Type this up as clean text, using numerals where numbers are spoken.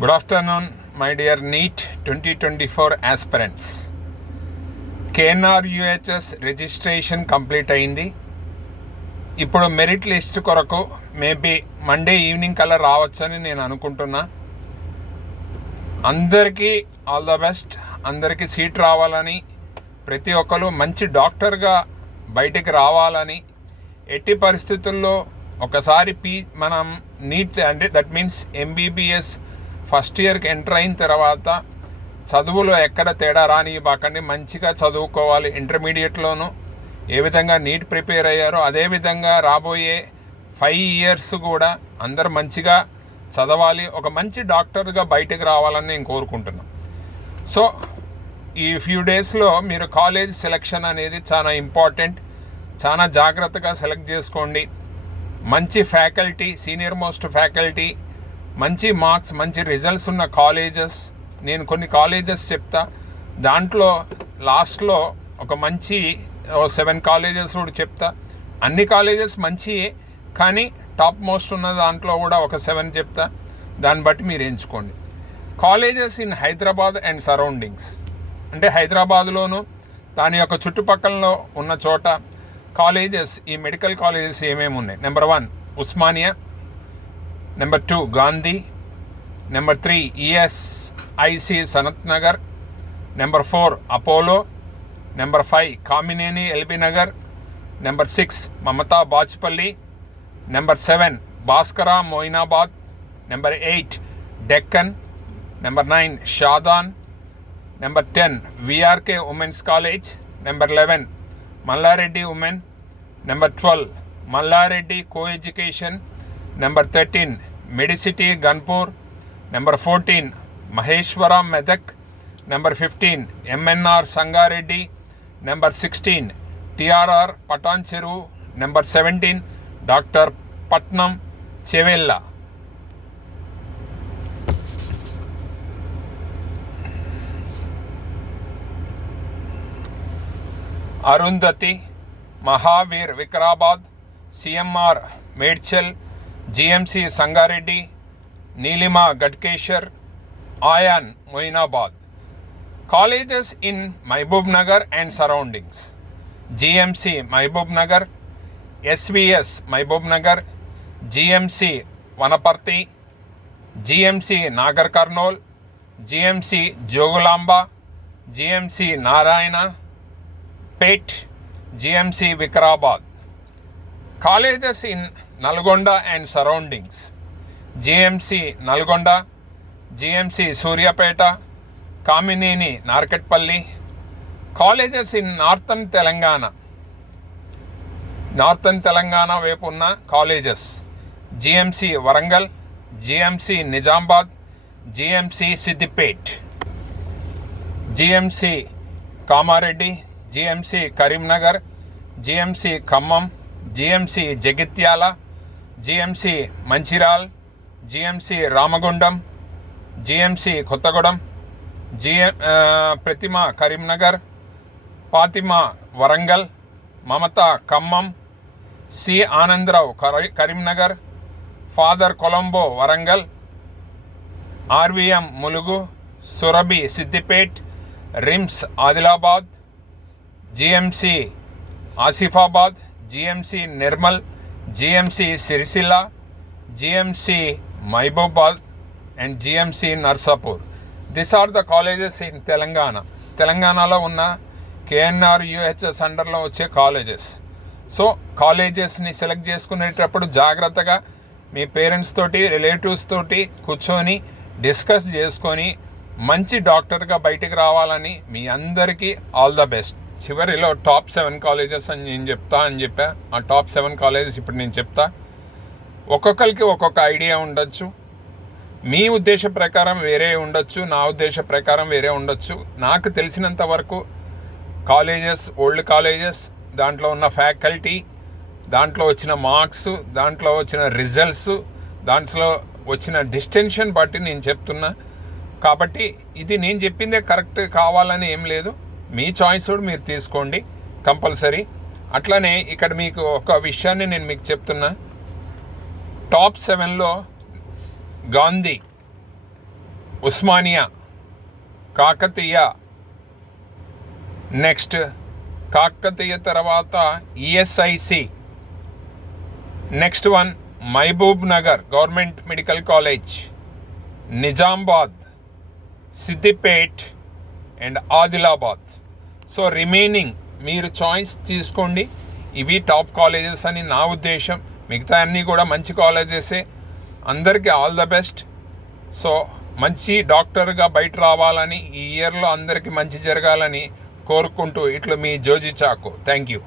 Good afternoon, my dear NEET 2024 aspirants. KNR UHS registration complete అయింది. ఇప్పుడు merit list కొరకు maybe Monday evening కల్లా రావచ్చని నేను అనుకుంటున్నా. అందరికీ ఆల్ ద బెస్ట్. అందరికీ సీట్ రావాలని, ప్రతి ఒక్కరు మంచి డాక్టర్గా బయటికి రావాలని, ఎట్టి పరిస్థితుల్లో ఒకసారి మనం నీట్ అంటే దట్ మీన్స్ ఎంబీబీఎస్ ఫస్ట్ ఇయర్కి ఎంటర్ అయిన తర్వాత చదువులో ఎక్కడ తేడా రానివ్వకండి. మంచిగా చదువుకోవాలి. ఇంటర్మీడియట్లోనూ ఏ విధంగా నీట్ ప్రిపేర్ అయ్యారో అదేవిధంగా రాబోయే 5 ఇయర్స్ కూడా అందరు మంచిగా చదవాలి, ఒక మంచి డాక్టర్గా బయటకు రావాలని నేను కోరుకుంటున్నాను. సో ఈ ఫ్యూ డేస్లో మీరు కాలేజ్ సెలెక్షన్ అనేది చాలా ఇంపార్టెంట్. చాలా జాగ్రత్తగా సెలెక్ట్ చేసుకోండి. మంచి ఫ్యాకల్టీ, సీనియర్ మోస్ట్ ఫ్యాకల్టీ, మంచి మార్క్స్, మంచి రిజల్ట్స్ ఉన్న కాలేజెస్. నేను కొన్ని కాలేజెస్ చెప్తా. దాంట్లో లాస్ట్లో ఒక మంచి 7 కాలేజెస్ కూడా చెప్తా. అన్ని కాలేజెస్ మంచియే, కానీ టాప్ మోస్ట్ ఉన్న దాంట్లో కూడా ఒక 7 చెప్తా. దాన్ని బట్టి మీరు ఎంచుకోండి. Colleges in Hyderabad and surroundings, అంటే హైదరాబాద్లోను దాని యొక్క చుట్టుపక్కలలో ఉన్న చోట కాలేజెస్, ఈ మెడికల్ కాలేజెస్ ఏమేమి ఉన్నాయి? Number 1 Osmania, number 2 Gandhi, number 3 ESIC Sanath Nagar, number 4 Apollo, number 5 Kamineni LB Nagar, number 6 Mamata Bachupally, number 7 Bhaskara Moinabad, number 8 Deccan, number 9 Shadan, number 10 VRK women's college, number 11 Mallareddy women, number 12 Mallareddy co education, number 13 Medicity Ganpur, number 14 Maheshwara Medak, number 15 MNR Sangareddy, number 16 TRR Patancheru, number 17 doctor Patnam Chevella. Arundhati, Mahavir Vikarabad, CMR Medchal, GMC Sangareddy, Neelima Ghatkesar, Ayaan Moinabad. Colleges in Mahabubnagar and surroundings: GMC Mahabubnagar, SVS Mahabubnagar, GMC Wanaparthy, GMC Nagarkurnool, GMC Jogulamba, GMC Narayanpet, GMC Vikarabad. Colleges in Nalgonda and surroundings: GMC Nalgonda, GMC Suryapet, Kamineni Narketpally. Colleges in northern Telangana వైపు ఉన్న colleges: GMC Warangal, GMC Nizamabad, GMC Siddipet, GMC Kamareddy, GMC Karimnagar, GMC Khammam, GMC Jagtial, GMC Mancherial, GMC Ramagundam, GMC Kothagudem, Prathima Karimnagar, Fatima Warangal, Mamata Khammam, C Anandarao Karimnagar, father Colombo Warangal, RVM Mulugu, Surabhi Siddipet, RIMS Adilabad, GMC Asifabad, GMC Nirmal, GMC Sircilla, GMC Mahabubabad and GMC Narsapur. This are the colleges in Telangana. తెలంగాణలో ఉన్న KNR UHS అండర్లో వచ్చే colleges. So కాలేజెస్ని select చేసుకునేటప్పుడు జాగ్రత్తగా మీ parents తోటి, relatives తోటి కూర్చొని discuss చేసుకొని మంచి డాక్టర్గా బయటికి రావాలని మీ అందరికీ ఆల్ ద బెస్ట్. చివరిలో టాప్ 7 కాలేజెస్ అని నేను చెప్పా. ఆ టాప్ 7 కాలేజెస్ ఇప్పుడు నేను చెప్తా. ఒక్కొక్కరికి ఒక్కొక్క ఐడియా ఉండొచ్చు. మీ ఉద్దేశ ప్రకారం వేరే ఉండొచ్చు, నా ఉద్దేశ ప్రకారం వేరే ఉండొచ్చు. నాకు తెలిసినంత వరకు కాలేజెస్, ఓల్డ్ కాలేజెస్, దాంట్లో ఉన్న ఫ్యాకల్టీ, దాంట్లో వచ్చిన మార్క్స్, దాంట్లో వచ్చిన రిజల్ట్స్, దాంట్లో వచ్చిన డిస్టింక్షన్ బట్టి నేను చెప్తున్నా. కాబట్టి ఇది నేను చెప్పిందే కరెక్ట్ కావాలని ఏం లేదు. మీ చాయిస్ కూడా మీరు తీసుకోండి కంపల్సరీ. అట్లనే ఇక్కడ మీకు ఒక విషయాన్ని నేను మీకు చెప్తున్నా. టాప్ 7లో గాంధీ, ఉస్మానియా, కాకతీయ, నెక్స్ట్ కాకతీయ తర్వాత ESIC, next one Mahbubnagar government medical college, Nizamabad, Siddipet and Adilabad. So remaining మీరు చాయిస్ తీసుకోండి. ఇవి టాప్ కాలేజెస్ అని నా ఉద్దేశం. మిగతా అన్నీ కూడా మంచి కాలేజెసే. అందరికీ ఆల్ ద బెస్ట్. సో మంచి డాక్టర్గా బయట రావాలని, ఈ ఇయర్లో అందరికీ మంచి జరగాలని కోరుకుంటూ ఇట్లా మీ జోజీ చాకో. Thank you.